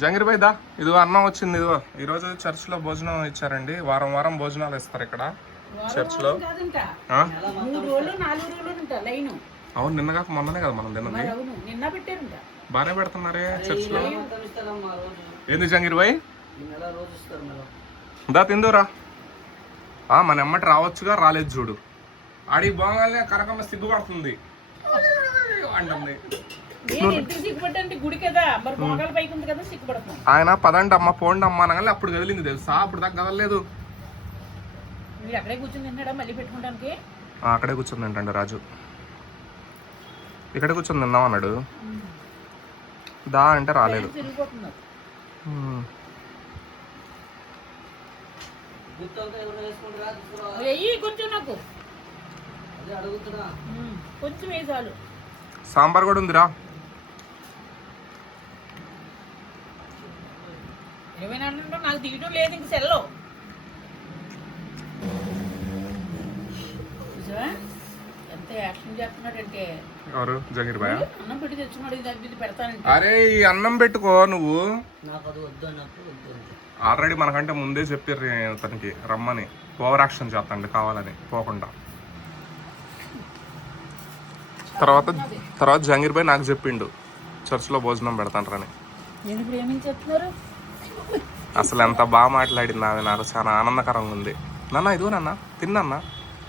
జంగిర్ భాయ్ దా ఇదిగో అన్నం వచ్చింది. ఇదిగో ఈరోజు చర్చిలో భోజనం ఇచ్చారండి. వారం వారం భోజనాలు ఇస్తారు ఇక్కడ చర్చిలో. అవును, నిన్న కాక మొన్ననే కదా మనం తిన్నది. బాగానే పెడుతున్నారే చర్చిలో. ఏంది జంగిర్ భాయ్ దా తిందురా. మన ఎమ్మటి రావచ్చుగా, రాలేదు చూడు. ఆడికి బాగానే కనకమ్మ సిగ్గుపడుతుంది అంటుంది. ఆయన పదండి అమ్మ పోండి అమ్మ అనగానే అప్పుడు కదిలింది తెలుసా, అప్పుడు దాకా కదలలేదు. అక్కడే కూర్చుంది ఏంటండి రాజు, ఇక్కడే కూర్చొని తిందాం అన్నాడు. దా అంటే రాలేదు. సాంబార్ కూడా ఉందిరా. నాకు తీయటం లేదు ఇంక సెల్లో. ఎంత యాక్షన్ చేస్తున్నాడంటే ఎవరు జంగిర్ భాయ్ అన్నం పెట్టి తెచ్చుకున్నాడు. పెడతానంటే అరే ఈ అన్నం పెట్టుకో నువ్వు. నాకు అది వద్దు అన్నప్పుడు వద్దు. ఆల్రెడీ మనకంటే ముందే చెప్పారు తనకి రమ్మని, ఓవర్ యాక్షన్ చేస్తాండి కావాలని పోకుండా. తర్వాత జంగిర్ భాయ్ నాకు చెప్పిండు చర్చిలో భోజనం పెడతాంటారని. అసలు ఎంత బాగా మాట్లాడింది ఆమె, నాకు చాలా ఆనందకరంగా ఉంది. నాన్న ఇదిగో నాన్న తిన్నా,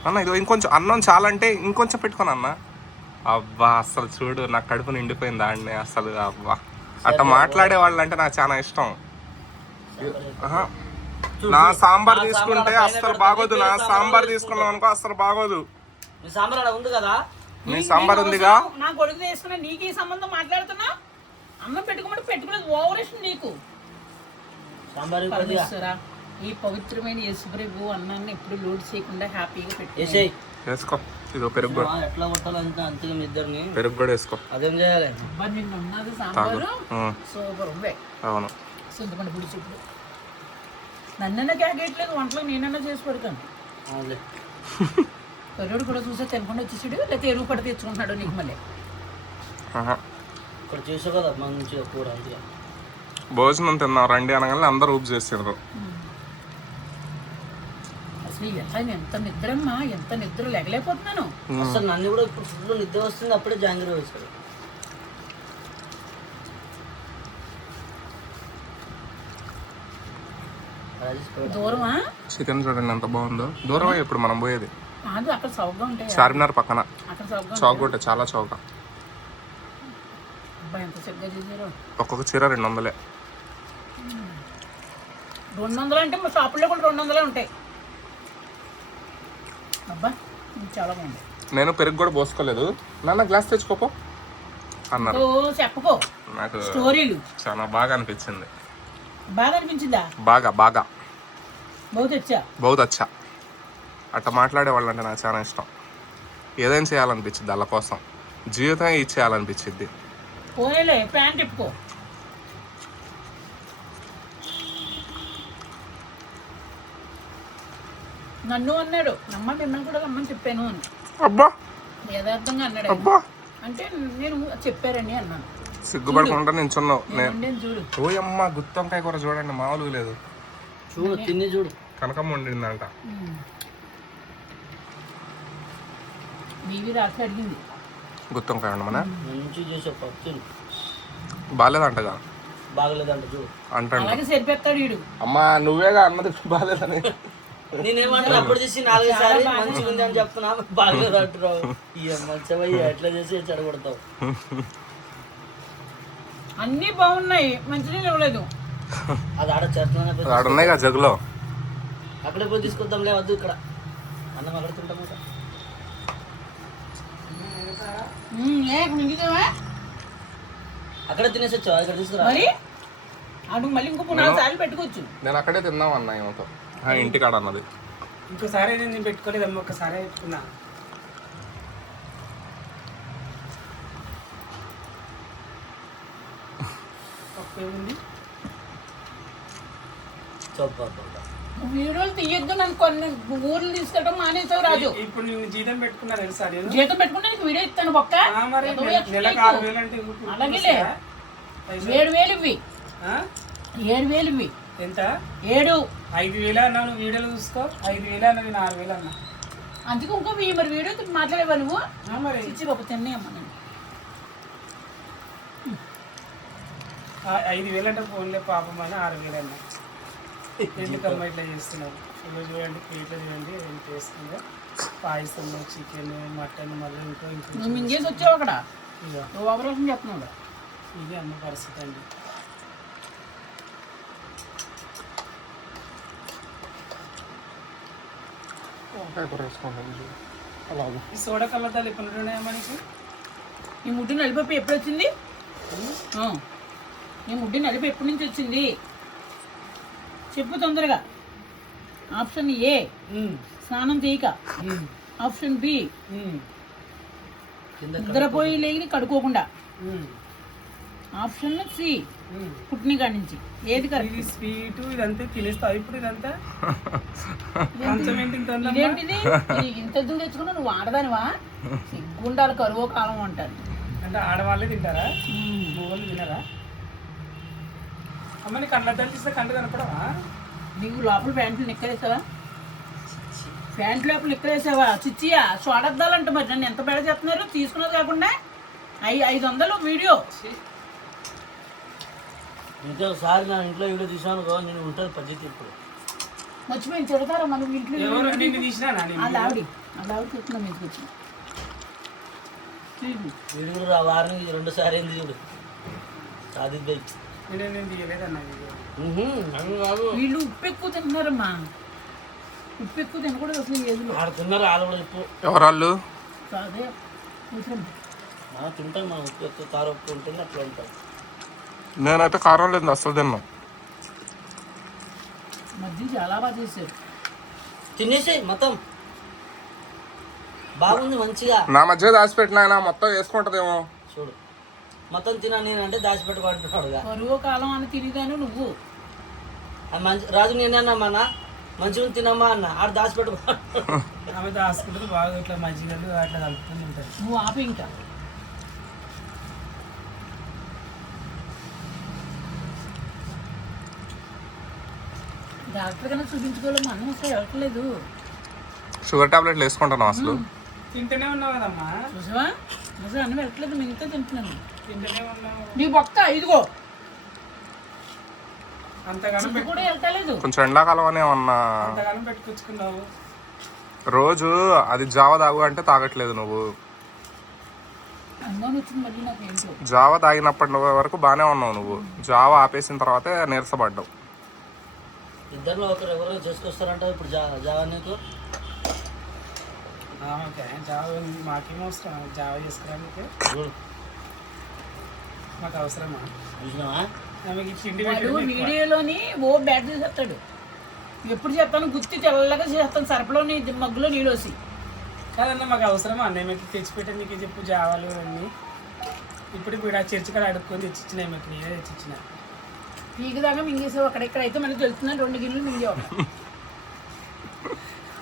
నాన్న ఇదిగో ఇంకొంచెం అన్నం చాలంటే ఇంకొంచెం పెట్టుకోను అన్న. అబ్బా అసలు చూడు నాకు కడుపు నిండిపోయింది ఆడిని అసలు. అబ్బా అట్లా మాట్లాడే వాళ్ళు అంటే నాకు చాలా ఇష్టం. నా సాంబార్ తీసుకుంటే అస్సలు బాగోదు, నా సాంబార్ తీసుకున్నాం అనుకో అస్సలు బాగోదు. నీ సాంబార్ ఉందిగా, నా కొడుకు తీసుకున్నా నీకు ఈ సంబంధం మాట్లాడుతున్నా. అన్నం పెట్టుకోమంటే పెట్టుకునేది ఓవరేషన్ నీకు. ఈ పవిత్రమైన యేసుప్రభు అన్నాన్ని ఎప్పుడు లోడ్ చేయకుండా హ్యాపీగా వేసుకో. ఇదో పెరుగు కూడా, ఎట్లా కొట్టాలంటే అంతగా ఇద్దరిని పెరుగు కూడా వేసుకో. అదేం చేయాలి? నిన్న ఉన్నది సాంబారు సూపర్ ఉంది. అవును, చింతపండు పులుసు. ఇప్పుడు నన్నన్నా క్యాగేయట్లేదు వంటలో, నేనన్నా చేసి పెడతాను. కర్రోడు కూడా చూసే తినకుండా వచ్చేసాడు, లేకపోతే ఎరువు పడి తెచ్చుకుంటున్నాడు నీకు మళ్ళీ. ఇక్కడ చేసావు కదా మంచిగా కూర. భోజనం తిన్నాం రండి అనగానే అందరూ ఊపు చేసారు. అసలు ఎంత నిద్రమ్మా, ఎంత నిద్ర లేగలేకపోతున్నాను అసలు. నన్ను కూడా ఇప్పుడు ఫుల్ నిద్ర వస్తుంది, అప్పుడే జాంగ్రీ వేశాడు. దూరమా చికెన్ చూడండి ఎంత బాగుందో. దూరమా ఇప్పుడు మనం పోయేది అక్కడ చౌకగా ఉంటాయి. చార్మినార్ పక్కన చౌక ఉంటాయి, ఉంటాయి, చాలా చౌక. ఎంత చక్కగా చేశారు. ఒక్కొక్క చీర 200. 200 అంటే మా షాపుల్లో కూడా 200 ఉంటాయి. అబ్బా చాలా బాగుంది. నేను పెరుగు కూడా పోసుకోలేదు. నాన్న గ్లాస్ తెచ్చుకోపో అన్నారు. చెప్పుకో నాకు స్టోరీలు చాలా బాగా అనిపించింది. బాగా అనిపించిందా? బాగా బాగా బహుత్ అచ్చా. అట్లా మాట్లాడే వాళ్ళు అంటే నాకు చాలా ఇష్టం. ఏదైనా చేయాలనిపించింది వాళ్ళ కోసం, జీవితం ఇచ్చేయాలనిపించింది. పోయేలే ప్యాంట్ తిప్పుకో. నన్ను అన్నాడు అమ్మ మిమ్మల్ని కూడా రమ్మని చెప్పాను అని. అబ్బా యథార్థంగా అన్నాడు. అబ్బా అంటే నేను చెప్పారని అన్నాను. సిగ్గుపడకుండా నించున్నావు. చూడు ఓ అమ్మ గుత్తొంకాయ కూర చూడండి, మామూలుగా లేదు. చూడు తిని చూడు, కనకమ్మ వండిందంట. నీవి రాసి అడిగింది గుత్తొంకాయ ఉండమనా. మంచి చేసావు పచ్చి. బాగాలేదంటగా. బాగలేదంట చూడు అంటే అలాగే సరిపెడతాడు వీడు. అమ్మా నువ్వేగా అన్నది బాగాలేదని. నేనేమంటారు అప్పుడు చేసి 4 సార్లు మంచిగా ఉంది అని చెప్తున్నా, బాగలేదు అంటున్నావు. మంచిగా ఎట్లా చేసి చెడగొడతావు. అన్ని బాగున్నాయి, మంచినీళ్ళు ఇవ్వలేదు. అది ఆడ చేస్తున్నాను, ఆడున్నాయి కదా జగ్గులో. అక్కడే పోయి తీసుకొద్దాం లేవద్దు, ఇక్కడ అన్నం అక్కడ తింటాము. అక్కడే తినేసి వచ్చావు, ఇక్కడ తీసుకురా. మరి అడుగు మళ్ళీ ఇంకో 4 సార్లు పెట్టుకోవచ్చు. నేను అక్కడే తిందాం అన్నా ఏమతో ఇంటికాడ అన్నది. ఇంకోసారి నేను పెట్టుకోలేదమ్మా, ఒక్కసారి పెట్టుకున్నా. ఉంది వీడియోలు తీయొద్దు, నన్ను కొన్ని ఊర్లు తీసుకెళ్ళడం మానేసావు రాజు. ఇప్పుడు నేను జీతం పెట్టుకున్నా తెలుసా? జీతం పెట్టుకుంటే నీకు వీడియో ఇస్తాను. ఒక్క నెలకు 6,000 అంటే అలాగే 7,000 ఇవి ఆ? 7,000 ఇవి. ఎంత 7. 5,000 అన్నావు నువ్వు వీడియోలో చూసుకో. 5,000 అన్నది 4,000 అన్నా. అందుకే ఇంకో మరి వీడియో మాట్లాడేవా నువ్వు? ఆ మరి ఇచ్చి పాప తిన్నాయి అమ్మ నేను. 5,000 అంటే ఫోన్లే పాపం అని 6,000 అన్నా. ఎందుకమ్మా ఇట్లా చేస్తున్నావు? ఇల్లు చూడండి, ప్లేట్లో చూడండి ఏం చేస్తుందో. పాయసం, చికెన్, మటన్, మళ్ళీ ఇంకో నువ్వు మింగేసి వచ్చావు అక్కడ. ఇక నువ్వు ఆపరేషన్ చెప్తున్నావు. ఇది అమ్మ పరిస్థితి అండి. ఈ సోడా కలర్దాలు ఎప్పుడు ఉన్నాయా మనకి? ఈ ముడ్డి నలిపి ఎప్పుడు వచ్చింది? ఈ ముడ్డి నలిపి ఎప్పటి నుంచి వచ్చింది చెప్పు తొందరగా. ఆప్షన్ ఏ స్నానం చేయక, ఆప్షన్ బి నిద్రపోయి లేని కడుక్కోకుండా, ఆప్షన్ సి పుట్టిన కాడి నుంచి. ఏది కరెక్ట్? ఇది స్వీట్ ఇదంతా తినేస్తావు ఇప్పుడు. ఇదంతా కొంచెం ఏంటి ఇంత ఉందమ్మా? ఇదేంటిది? ఇంత దూరం తెచ్చుకున్నా నువ్వు ఆడదానివా? సిగ్గుండాలి కరువు కాలం అంటారు. అంటే ఆడవాళ్ళే తింటారా? మొగోళ్ళు తినరా? అమ్మ నీ కళ్ళద్దాలు తీస్తే కళ్ళు కనపడవా? నీవు లోపల ప్యాంట్లు నిక్కరేసావా? ప్యాంట్ లోపల నిక్కరేసావా? చిచ్చియా చూడద్దాలంట. మరి నన్ను ఎంత బెడ చేస్తున్నారు? తీసుకున్నది కాకుండా 500 వీడియో. ఇంకోసారి నా ఇంట్లో వీడియో తీసాను నేను ఉంటుంది పద్ధతి. ఇప్పుడు మర్చిపోయింది తిడతారా మనం ఇంట్లో? ఎవరు నిన్ను తీసినా అది ఆవిడ చెప్తున్నాం ఇంటికి వచ్చి. వీడియో వారానికి 2 సార్లు ఏంది చూడు సాదిత్ బై. నేను తీయలేదన్నా వీడియో. వీళ్ళు ఉప్పు ఎక్కువ తింటున్నారమ్మా. ఉప్పు ఎక్కువ తినకూడదు అసలు ఈ ఏజ్లో. ఆడుతున్నారు వాళ్ళు కూడా ఇప్పుడు. ఎవరాళ్ళు? అదే కూతురు. మనం తింటాం, మనం ఉప్పు ఎక్కువ కారం ఉప్పు ఉంటుంది అట్లా ఉంటాం. నేనైతే కారం లేదు అసలు తిన్నా. మధ్య చాలా బాగా చేశారు. తినేసి మొత్తం బాగుంది మంచిగా. నా మధ్య దాచిపెట్టిన మొత్తం వేసుకుంటదేమో చూడు మొత్తం తినా నేనంటే దాచిపెట్టుకుంటున్నాడుగా. కరువు కాలం అని తిరిగాను నువ్వు. మంచి రాజు నేనన్నా మన మంచిగా తినమ్మా అన్న ఆడు దాచిపెట్టుకో. ఆమె దాచుకుంటుంది బాగా ఇట్లా మజ్జిగలు అట్లా కలుపుతుంది ఉంటుంది. నువ్వు ఆపి ఇంకా. డాక్టర్ కన్నా చూపించుకోవాలి. అన్నం అసలు ఇవ్వట్లేదు. షుగర్ టాబ్లెట్లు వేసుకుంటాను అసలు. తింటూనే ఉన్నావు కదమ్మా. చూసావా అసలు అన్నం వెళ్ళట్లేదు. మిగతా తింటున్నాను. తింటూనే ఉన్నావు. నీ బొక్క ఇదిగో అంతగానం ఇది కూడా వెళ్ళలేదు. కొంచెం ఎండాకాలం అనే ఉన్నా. అంతగానం పెట్టుకొచ్చుకున్నావు. రోజు అది జావ తాగు అంటే తాగట్లేదు నువ్వు. అనుమానం వచ్చింది మళ్ళీ నాకు ఏంటో. జావ తాగినప్పటి వరకు బాగానే ఉన్నావు నువ్వు. జావ ఆపేసిన తర్వాతే నీరసపడ్డావు. ఇద్దరిలో ఒకరు ఎవరో చేసుకొస్తారంట ఇప్పుడు జావా నీకు. ఓకే జావ మాకేమో అవసరం జావ చేసుకురానికి. మాకు అవసరమా? చూసినావా ఆమెకి తిండి వాడు పెట్టడం ఎక్కువ. వీడియోలోని ఓ బ్యాట్ చేసేస్తాడు. ఎప్పుడు చేస్తాను గుర్తి తెల్లగా చేస్తాను. సరపలో మగ్గులో నీళ్ళు వేసి. కాదన్నా మాకు అవసరమా? అన్నయ్యకి తెచ్చిపెట్టే నీకు చెప్పు జావాలు అన్నీ. ఇప్పుడు ఆ చర్చి కాడ అడుక్కొని తెచ్చిచ్చినాయి మాకు. నేనే తెచ్చిచ్చిన. పీకి దాకా మింగేసావు. అక్కడెక్కడైతే మనకి తెలుస్తున్నాను 2 గిన్నెలు మింగేవు.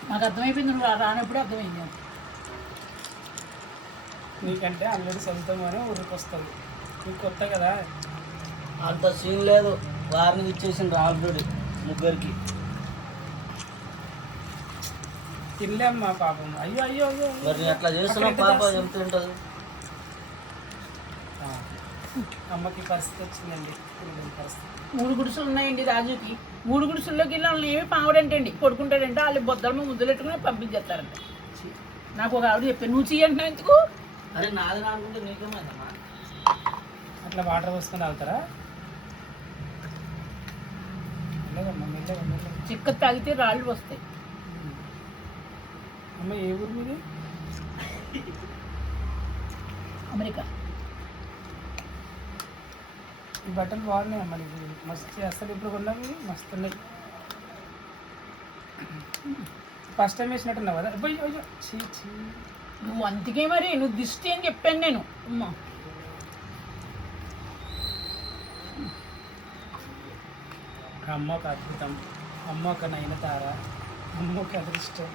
మాకు అర్థమైపోయింది. నువ్వు రానప్పుడే అర్థమైంది. నీకంటే అల్లుడు సొంతం అని ఊరికి వస్తుంది. నీకు కొత్త కదా. అంత సీన్ లేదు. వారిని ఇచ్చేసింది ఆల్రెడీ ముగ్గురికి. తినలేమ్మా పాపం. అయ్యో అయ్యో అయ్యో. మరి నేను అట్లా చేస్తున్నా పాప ఎంత ఉంటుంది. అమ్మకి పరిస్థితి వచ్చిందండి. పరిస్థితి 3 గుడిసెలు ఉన్నాయండి రాజుకి. 3 గుడిసెల్లోకి వెళ్ళి వాళ్ళని ఏమి పావుడంటండి కొడుకుంటాడంటే వాళ్ళు బొద్దలమ ముద్దులెట్టుకుని పంపించేస్తారంట. నాకు ఒక ఆవిడ చెప్పాను. నువ్వు చెయ్యంటున్నావు ఎందుకు? అరే నాది అనుకుంటే నీకేమైందమ్మా? అట్లా వాటర్ పోసుకొని తాగుతారా? మెల్లగమ్మా మెల్లగా మెల్లగా. చిక్క తాగితే రాళ్ళు వస్తాయి. అమ్మ ఏ ఊరు మీది? అమెరికా. ఈ బట్టలు బాగున్నాయి అమ్మ. నీకు మస్తు అసలు ఇప్పుడు కొన్నావు మస్తు ఉన్నాయి. ఫస్ట్ టైం వేసినట్టున్నావు కదా. అయ్యో అయ్యో చీ చీ. నువ్వు అందుకే మరి నువ్వు దిష్టి అని చెప్పాను నేను. అమ్మా అమ్మ ఒక అద్భుతం. అమ్మ ఒక నయనతార. అమ్మ ఒక అదృష్టం.